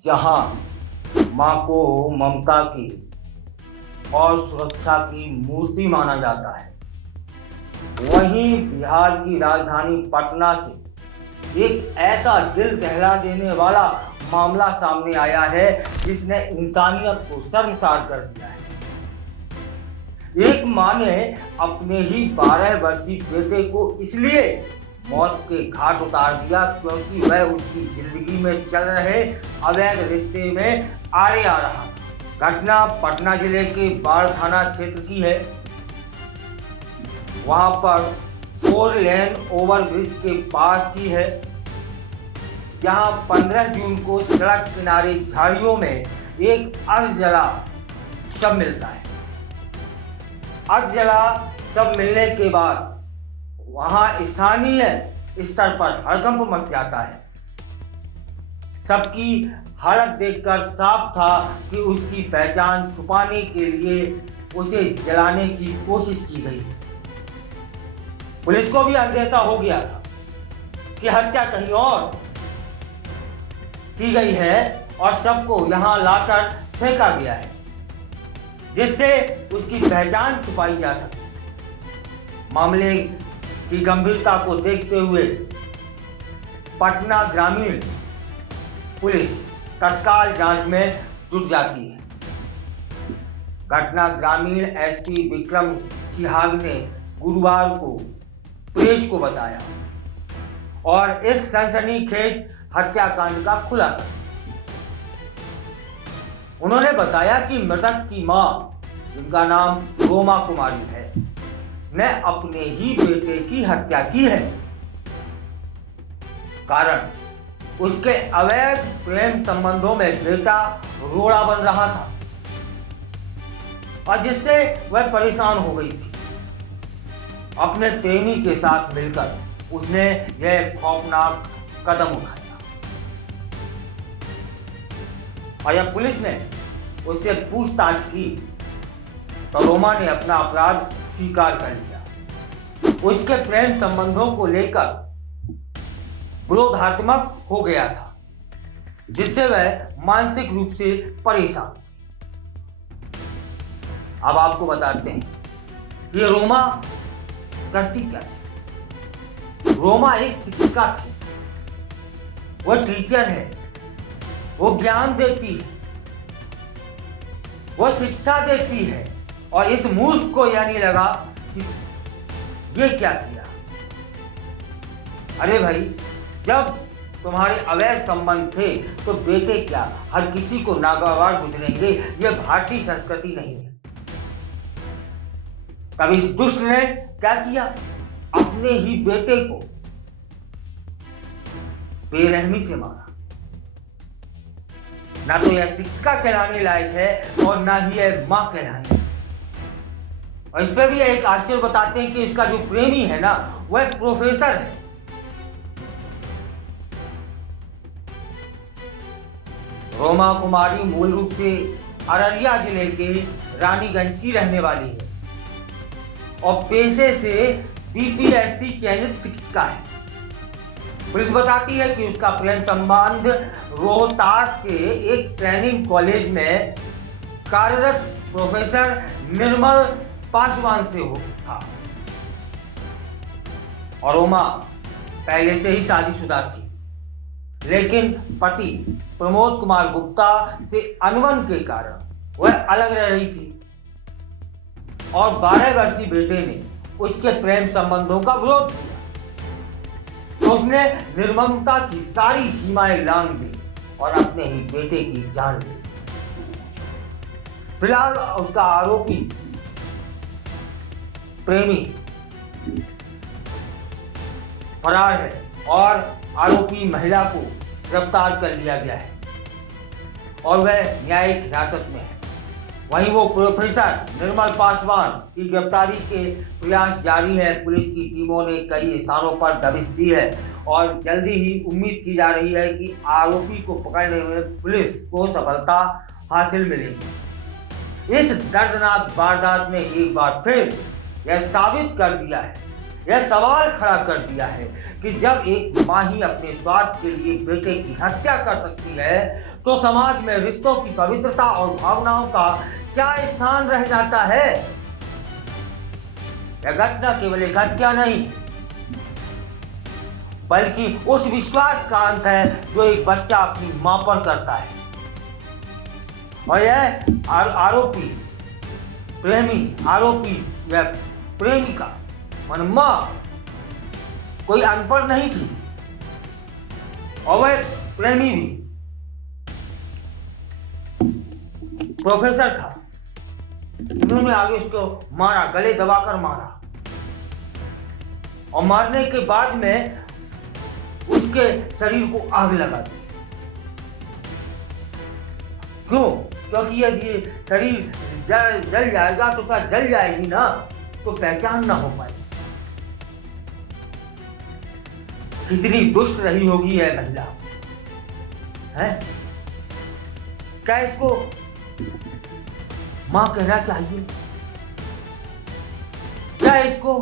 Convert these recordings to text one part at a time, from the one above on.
जहां मां को ममता की और सुरक्षा की मूर्ति माना जाता है, वहीं बिहार की राजधानी पटना से एक ऐसा दिल दहला देने वाला मामला सामने आया है जिसने इंसानियत को शर्मसार कर दिया है। एक मां ने अपने ही 12 वर्षीय बेटे को इसलिए मौत के घाट उतार दिया क्योंकि वह उसकी जिंदगी में चल रहे अवैध रिश्ते में आड़े आ रहा था। घटना पटना जिले के बाढ़ थाना क्षेत्र की है। वहां पर 4 लेन ओवरब्रिज के पास की है, जहां 15 जून को सड़क किनारे झाड़ियों में एक अर्धजला शव मिलता है। अर्धजला शव मिलने के बाद वहां स्थानीय स्तर पर हड़कंप मच जाता है। सबकी हालत देखकर साफ था कि उसकी पहचान छुपाने के लिए उसे जलाने की कोशिश की गई है। पुलिस को भी अंदेशा हो गया था कि हत्या कहीं और की गई है और शव को यहां लाकर फेंका गया है, जिससे उसकी पहचान छुपाई जा सके। मामले की गंभीरता को देखते हुए पटना ग्रामीण पुलिस तत्काल जांच में जुट जाती है। घटना ग्रामीण एसपी विक्रम सिहाग ने गुरुवार को प्रेस को बताया और इस सनसनीखेज हत्याकांड का खुलासा। उन्होंने बताया कि मृतक की मां, जिनका नाम रोमा कुमारी है, ने अपने ही बेटे की हत्या की है। कारण उसके अवैध प्रेम संबंधों में बेटा रोड़ा बन रहा था और जिससे वह परेशान हो गई थी। अपने प्रेमी के साथ मिलकर उसने यह खौफनाक कदम उठाया और जब पुलिस ने उससे पूछताछ की तो रोमा ने अपना अपराध स्वीकार कर लिया। उसके प्रेम संबंधों को लेकर विरोधात्मक हो गया था, जिससे वह मानसिक रूप से परेशान थी। अब आपको बताते हैं कि रोमा करती क्या थी। रोमा एक शिक्षिका थी। वह टीचर है, वो ज्ञान देती है, वो शिक्षा देती है और इस मूर्ख को यह नहीं लगा कि ये क्या किया। अरे भाई, जब तुम्हारे अवैध संबंध थे तो बेटे क्या हर किसी को नागवार गुजरेंगे, ये भारतीय संस्कृति नहीं है। तब इस दुष्ट ने क्या किया, अपने ही बेटे को बेरहमी से मारा। ना तो यह शिक्षिका कहलाने लायक है और ना ही यह मां कहलाने। और इस पे भी एक आश्चर्य बताते हैं कि इसका जो प्रेमी है ना, वह प्रोफेसर है। रोमा कुमारी मूल रूप से अररिया जिले के रानीगंज की रहने वाली है और पेशे से बीपीएससी चयनित शिक्षिका है। पुलिस बताती है कि उसका प्रेम संबंध रोहतास के एक ट्रेनिंग कॉलेज में कार्यरत प्रोफेसर निर्मल पासवान से था और रोमा पहले से ही शादीशुदा थी, लेकिन पति प्रमोद कुमार गुप्ता से अनबन के कारण वह अलग रह रही थी और 12 वर्षीय बेटे ने उसके प्रेम संबंधों का विरोध किया तो उसने निर्ममता की सारी सीमाएं लांघ दी और अपने ही बेटे की जान ली। फिलहाल उसका आरोपी प्रेमी फरार है और आरोपी महिला को गिरफ्तार कर लिया गया है और वह न्यायिक हिरासत में है। वहीं वो प्रोफेसर निर्मल पासवान की गिरफ्तारी के प्रयास जारी है। पुलिस की टीमों ने कई स्थानों पर दबिश दी है और जल्दी ही उम्मीद की जा रही है कि आरोपी को पकड़ने में पुलिस को सफलता हासिल मिलेगी। इस दर्दनाक वारदात ने एक बार फिर यह साबित कर दिया है यह सवाल खड़ा कर दिया है कि जब एक माँ ही अपने स्वार्थ के लिए बेटे की हत्या कर सकती है तो समाज में रिश्तों की पवित्रता और भावनाओं का क्या स्थान रह जाता है। यह घटना केवल एक हत्या नहीं बल्कि उस विश्वास का अंत है जो एक बच्चा अपनी मां पर करता है। और यह आरोपी या प्रेमिका मन मां कोई अनपढ़ नहीं थी और वह प्रेमी भी प्रोफेसर था। उन्होंने आगे उसको मारा, गले दबाकर मारा और मारने के बाद में उसके शरीर को आग लगा दी। क्यों? क्योंकि यदि शरीर जल जाएगा तो क्या जल जाएगी ना, तो पहचान ना हो पाएगी। कितनी दुष्ट रही होगी यह महिला, है? क्या इसको मां कहना चाहिए? क्या इसको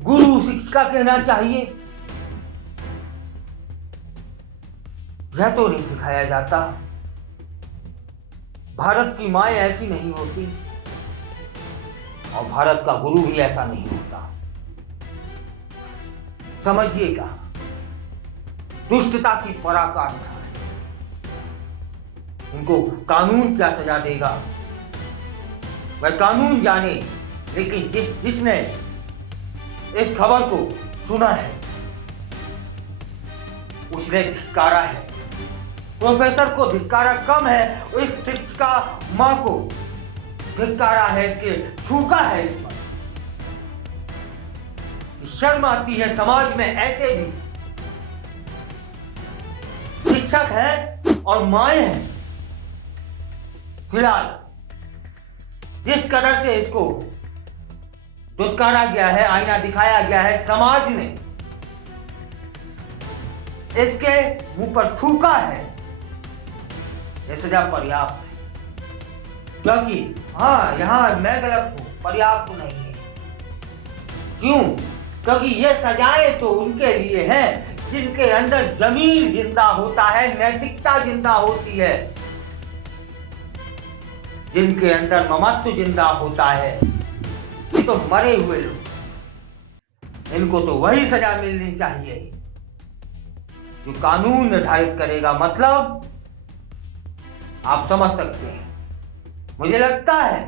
गुरु शिक्षिका कहना चाहिए? यह तो नहीं सिखाया जाता। भारत की माएं ऐसी नहीं होती और भारत का गुरु भी ऐसा नहीं होता। समझिएगा, दुष्टता की पराकाष्ठा है। उनको कानून क्या सजा देगा वह कानून जाने, लेकिन जिसने इस खबर को सुना है उसने धिक्कारा है। प्रोफेसर को धिक्कारा कम है, इस शिक्षिका मां को धिक्कारा है, इसके थूका है इस पर। शर्म आती है समाज में ऐसे भी शिक्षक हैं और माएं हैं। फिलहाल जिस कदर से इसको दुत्कारा गया है, आईना दिखाया गया है, समाज ने इसके मुंह पर थूका है, यह सजा पर्याप्त है। क्योंकि हाँ, यहां मैं गलत हूं, पर्याप्त नहीं है। क्यों? क्योंकि ये सजाएं तो उनके लिए हैं जिनके अंदर जमीर जिंदा होता है, नैतिकता जिंदा होती है, जिनके अंदर ममत्व जिंदा होता है। ये तो मरे हुए लोग, इनको तो वही सजा मिलनी चाहिए जो कानून निर्धारित करेगा। मतलब आप समझ सकते हैं, मुझे लगता है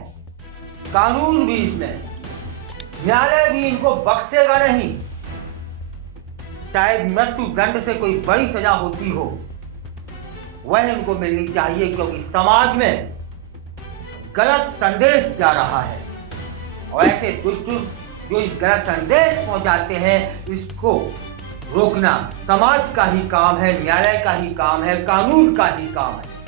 कानून भी इसमें, न्यायालय भी इनको बख्शेगा नहीं। शायद मृत्यु दंड से कोई बड़ी सजा होती हो, वह इनको मिलनी चाहिए, क्योंकि समाज में गलत संदेश जा रहा है और ऐसे दुष्ट जो इस गलत संदेश पहुंचाते हैं, इसको रोकना समाज का ही काम है, न्यायालय का ही काम है, कानून का ही काम है।